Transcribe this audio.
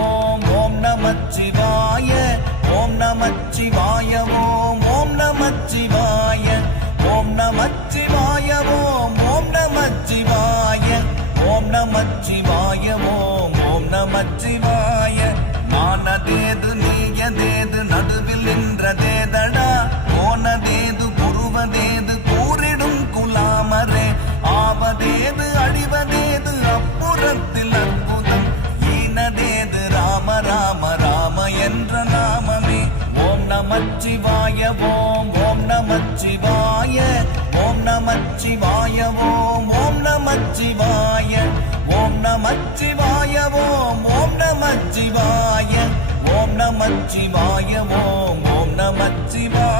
ஓம் ஓம் நமச்சிவாய ஓம் நமச்சிவாய ஓம் ஓம் நமச்சிவாய ஓம் நமச்சிவாய ஓம் ஓம் நமச்சிவாய ஓம் நமச்சிவாய ஓம் ஓம் நமச்சிவாய நானதேது நீயதேது நடுவில் நின்றதேதடா போனதேது புருவதேது கூறிடும் குலாமரே ஆவதேது அழிவதேது அப்புறத்தில் அற்புதம் ஈனதேது ராம ராம ராம என்ற நாமமே ஓம் நமச்சிவாய ஓம் ஓம் நமச்சிவாய ஓம் நமச்சிவாய ஓம் ஓம் நமச்சிவாய ஓம் நமச்சிவாய ஓம் ஓம் நமச்சிவாய ஓம் நமச்சிவாய ஓம் ஓம் நமச்சிவாய